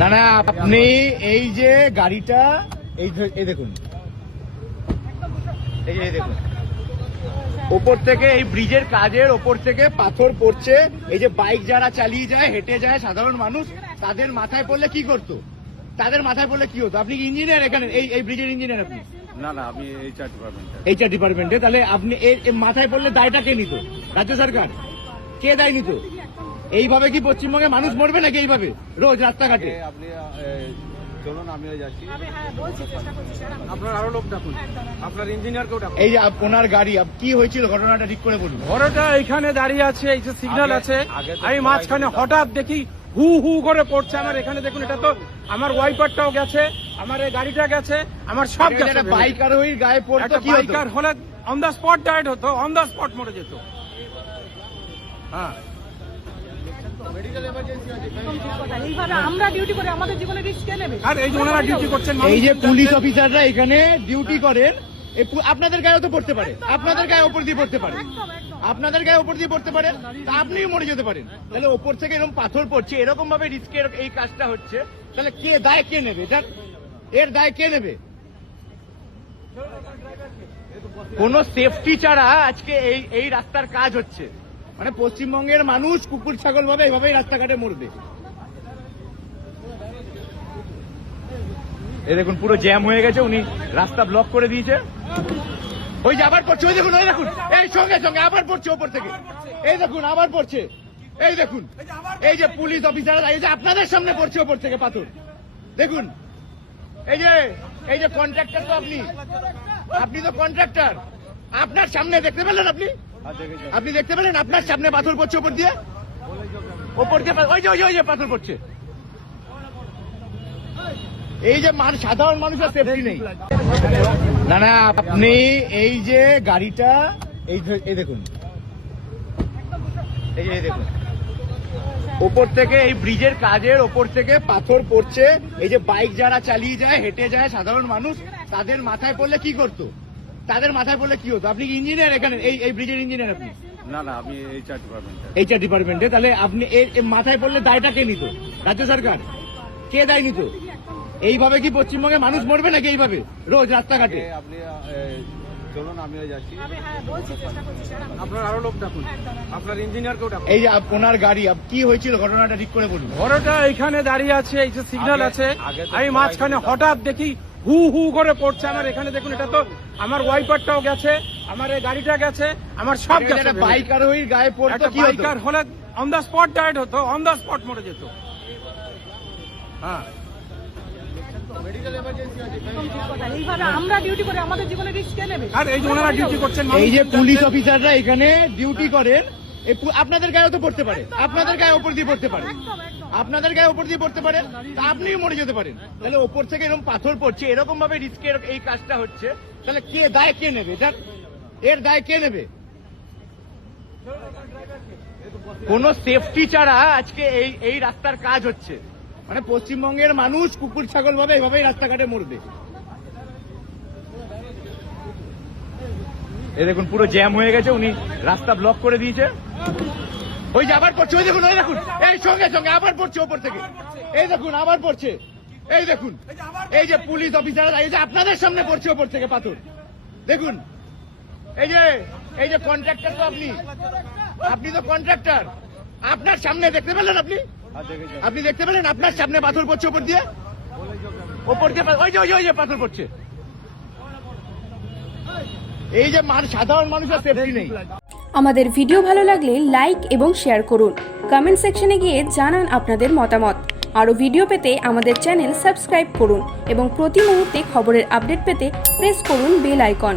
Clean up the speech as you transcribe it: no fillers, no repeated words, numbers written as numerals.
না না, আপনি এই যে গাড়িটা এই দেখুন, এই দেখুন ওপর থেকে এই ব্রিজের কাজের ওপর থেকে পাথর পড়ছে। এই যে বাইক যারা চালিয়ে যায়, হেঁটে যায় সাধারণ মানুষ, তাদের মাথায় পড়লে কি করতো? তাদের মাথায় পড়লে কি হতো? আপনি কি ইঞ্জিনিয়ার এখানে? এই ব্রিজের ইঞ্জিনিয়ার আপনি? না না, আমি এইচআর ডিপার্টমেন্টে। তাহলে আপনি মাথায় পড়লে দায়টা কে নিত? রাজ্য সরকার? কে দায় নিত? এইভাবে কি পশ্চিমবঙ্গে মানুষ মরবে নাকি এইভাবে রোজ রাস্তাঘাটে? আপনি চলুন, আমিও যাচ্ছি। আপনার আরো লোক ডাকুন, আপনার ইঞ্জিনিয়ারকেও ডাকুন। এই যে ওনার গাড়ি, কি হয়েছিল ঘটনাটা ঠিক করে বলুন। ঘরটা এখানে দাঁড়িয়ে আছে, এই যে সিগন্যাল আছে, আমি মাঝখানে হঠাৎ দেখি হু হু করে পড়ছে। আমার এখানে দেখুন, এটা তো আমার ওয়াইপারটাও গেছে, আমার এই গাড়িটা গেছে, আমার সব গেছে। বাইকার হয়ে গায়ে পড়তো, কি হতো? বাইকার হলে অন দা স্পট ডায়েট হতো, অন দা স্পট মরে যেত। হ্যাঁ, আমরা ডিউটি করে আমাদের জীবনে রিস্ক কে নেবে? আর এই যে ওনারা ডিউটি করছেন, এই যে পুলিশ অফিসাররা এখানে ডিউটি করেন, আপনাদের গায়েও তো পড়তে পারে, আপনাদের গায়ে ওপর দিয়ে পড়তে পারে, আপনাদের গায়ে ওপর দিয়ে পড়তে পারে, তা আপনিও মরে যেতে পারেন। তাহলে ওপর থেকে এরকম পাথর পড়ছে, এরকম ভাবে রিস্কের এই কাজটা হচ্ছে, তাহলে কে দায় কে নেবে? এর দায় কে নেবে? কোন সেফটি ছাড়া আজকে এই রাস্তার কাজ হচ্ছে, মানে পশ্চিমবঙ্গের মানুষ কুকুর ছাগল ভাবে এভাবেই রাস্তাঘাটে মরবে। এই দেখুন পুরো জ্যাম হয়ে গেছে, উনি রাস্তা ব্লক করে দিয়েছে। ওই যে আবার পড়ছে, ওই দেখুন, ওই দেখুন, এই সঙ্গে সঙ্গে আবার পড়ছে ওপর থেকে, এই দেখুন আবার পড়ছে, এই দেখুন, এই যে পুলিশ অফিসার, এই যে আপনাদের সামনে পড়ছে ওপর থেকে পাথর। দেখুন এই যে কন্ট্রাক্টর তো আপনি তো কন্ট্রাক্টর, আপনার সামনে দেখতে পেলেন? আপনি দেখতে পেলেন আপনার সামনে পাথর পড়ছে ওপর দিয়ে, ওই যে পাথর পড়ছে। এই যে সাধারণ মানুষের সেফটি নেই। না না, আপনি এই যে গাড়িটা এই দেখুন, এই দেখুন ওপর থেকে এই ব্রিজের কাজের ওপর থেকে পাথর পড়ছে। এই যে বাইক যারা চালিয়ে যায়, হেঁটে যায় সাধারণ মানুষ, তাদের মাথায় পড়লে কি করতো? তাদের মাথায় পড়লে কি হতো? আপনি কি ইঞ্জিনিয়ার এখানে? এই ব্রিজের ইঞ্জিনিয়ার আপনি? না না, আমি এইচআর ডিপার্টমেন্টে। তাহলে আপনি মাথায় পড়লে দায়টা কে নিত? রাজ্য সরকার? কে দায় নিত? এইভাবে কি পশ্চিমবঙ্গে মানুষ মরবে নাকি এইভাবে রোজ রাস্তাঘাটে? আপনি চলুন, আমিও যাচ্ছি। আপনার আরো লোক ডাকুন, আপনার ইঞ্জিনিয়ারকেও ডাকুন। এই যে ওনার গাড়ি, কি হয়েছিল ঘটনাটা ঠিক করে বলুন। ঘরটা এখানে দাঁড়িয়ে আছে, এই যে সিগন্যাল আছে, আমি মাঝখানে হঠাৎ দেখি হু হু করে পড়ছে। আমার এখানে দেখুন, এটা তো আমার ওয়াইপারটাও গেছে, আমার এই গাড়িটা গেছে, আমার সব গেছে। বাইকার হয়ে গায়ে পড়তো, কি হতো? বাইকার হলে অন দা স্পট ডায়েট হতো, অন দা স্পট মরে যেত। হ্যাঁ, আমরা ডিউটি করে আমাদের জীবনে রিস্ক কে নেবে? আর এই যে ওনারা ডিউটি করছেন, এই যে পুলিশ অফিসাররা এখানে ডিউটি করেন, আপনাদের গায়েও তো পড়তে পারে, আপনাদের গায়ে ওপর দিয়ে পড়তে পারে, আপনাদের গায়ে ওপর দিয়ে পড়তে পারে, তা আপনিও মরে যেতে পারেন। তাহলে ওপর থেকে এরকম পাথর পড়ছে, এরকম ভাবে রিস্কের এই কাজটা হচ্ছে, তাহলে কে দায় কে নেবে? এর দায় কে নেবে? কোন সেফটি ছাড়া আজকে এই রাস্তার কাজ হচ্ছে, মানে পশ্চিমবঙ্গের মানুষ কুকুর ছাগল ভাবে এভাবেই রাস্তাঘাটে মরবে। এই দেখুন পুরো জ্যাম হয়ে গেছে, উনি রাস্তা ব্লক করে দিয়েছে। ওই যে আবার পড়ছে, ওই দেখুন, ওই দেখুন, এই সঙ্গে সঙ্গে আবার পড়ছে ওপর থেকে, এই দেখুন আবার পড়ছে, এই দেখুন, এই যে পুলিশ অফিসার, এই যে আপনাদের সামনে পড়ছে ওপর থেকে পাথর। দেখুন এই যে কন্ট্রাক্টর তো আপনি তো কন্ট্রাক্টর, আপনার সামনে দেখতে পেলেন? আপনি দেখতে পেলেন আপনার সামনে পাথর পড়ছে ওপর দিয়ে, ওই যে পাথর পড়ছে। এই যে সাধারণ মানুষের সেফটি নেই। আমাদের ভিডিও ভালো লাগলে লাইক এবং শেয়ার করুন, কমেন্ট সেকশনে গিয়ে জানান আপনাদের মতামত। আরও ভিডিও পেতে আমাদের চ্যানেল সাবস্ক্রাইব করুন এবং প্রতি মুহূর্তে খবরের আপডেট পেতে প্রেস করুন বেল আইকন।